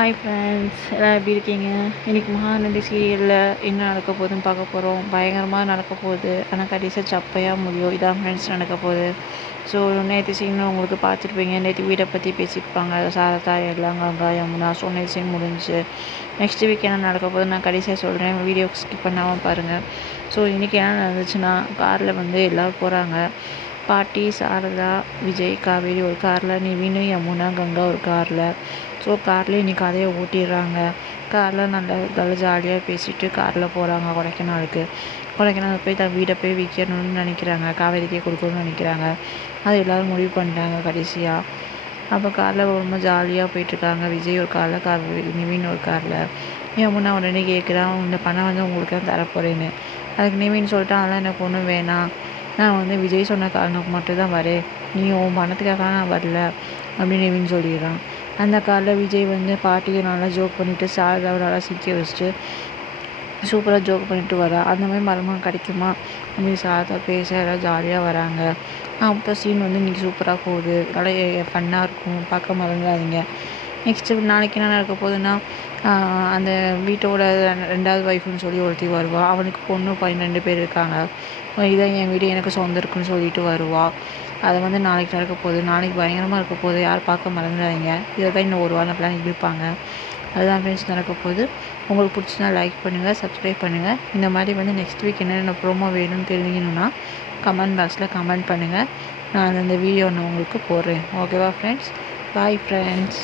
Hi friends, எல்லாம் எப்படி இருக்கீங்க? இன்றைக்கி மகாநதி சீரியலில் என்ன நடக்க போகுதுன்னு பார்க்க போகிறோம். பயங்கரமாக நடக்க போகுது. ஆனால் கடைசியாக சப்பையாக முடியும். இதான் ஃப்ரெண்ட்ஸ் நடக்க போகுது. ஸோ நேற்று சீன் உங்களுக்கு பார்த்துருப்பீங்க. நேற்று வீடை பற்றி பேசியிருப்பாங்க. சாரதா, எல்லாம் கங்கா, யமுனா. ஸோ நேற்று சீன் முடிஞ்சு. நெக்ஸ்ட் வீக் என்ன நடக்க போகுது நான் கடைசியாக சொல்கிறேன். வீடியோ ஸ்கிப் பண்ணாமல் பாருங்கள். ஸோ இன்றைக்கி என்ன நடந்துச்சுன்னா, காரில் எல்லோரும் போகிறாங்க. பாட்டி, சாரதா, விஜய், காவேரி ஒரு காரில், நிவின், யமுனா, கங்கா ஒரு காரில். ஸோ கார்லேயே இன்றைக்கி கதையை ஓட்டிடுறாங்க. காரில் நல்லா ஜாலியாக பேசிவிட்டு காரில் போகிறாங்க கொடைக்கானலுக்கு. கொடைக்கானல் போய் வீடை போய் விற்கணும்னு நினைக்கிறாங்க. காவேரிக்கே கொடுக்கணும்னு நினைக்கிறாங்க. அது எல்லோரும் முடிவு பண்ணிட்டாங்க கடைசியாக. அப்போ காரில் ரொம்ப ஜாலியாக போயிட்டுருக்காங்க. விஜய் ஒரு காரில், காவேரி, நிவின் ஒரு காரில். யமுனா உடனே கேட்குறான், இந்த பணம் உங்களுக்கு தான் தரப்போகிறேன்னு. அதுக்கு நிவின் சொல்லிட்டான், அதெல்லாம் எனக்கு ஒன்றும் வேணாம். நான் விஜய் சொன்ன காரணத்துக்கு மட்டும்தான் வரேன். நீ உன் பணத்துக்காக நான் வரல அப்படின்னு நிவின் சொல்லிடுறான். அந்த காரில் விஜய் பாட்டியை நல்லா ஜோக் பண்ணிவிட்டு சாரதாவை நல்லா சிரிக்க வச்சுட்டு சூப்பராக ஜோக் பண்ணிட்டு வரா. அந்த மாதிரி மருமகன் கிடைக்குமா அப்படின்னு சாரதா பேச எல்லாம் ஜாலியாக வராங்க. அப்போ சீன் இன்றைக்கி சூப்பராக போகுது. நல்லா ஃபன்னாக இருக்கும். பார்க்க மறந்துடாதீங்க. நெக்ஸ்ட்டு நாளைக்கு என்ன நடக்க போகுதுன்னா, அந்த வீட்டோட 2வது ஒய்ஃப்னு சொல்லி ஒருத்தி வருவாள். அவனுக்கு பொண்ணு பையன் 2 பேர் இருக்காங்க. இதான் என் வீடு, எனக்கு சொந்தம் இருக்குன்னு சொல்லிட்டு வருவாள். அதை நாளைக்கு நடக்க போகுது. நாளைக்கு பயங்கரமாக இருக்க போகுது. யார் பார்க்க மறந்துடாதீங்க. இதை தான் இன்னும் ஒரு வாரம் பிளான் இருப்பாங்க. அதுதான் ஃப்ரெண்ட்ஸ் நடக்க போகுது. உங்களுக்கு பிடிச்சினா லைக் பண்ணுங்கள், சப்ஸ்கிரைப் பண்ணுங்கள். இந்த மாதிரி நெக்ஸ்ட் வீக் என்னென்ன ப்ரோமோ வேணும்னு தெரிஞ்சுக்கணுன்னா கமெண்ட் பாக்ஸில் கமெண்ட் பண்ணுங்கள். நான் அந்த வீடியோ உங்களுக்கு போடுறேன். ஓகேவா ஃப்ரெண்ட்ஸ்? Bye friends.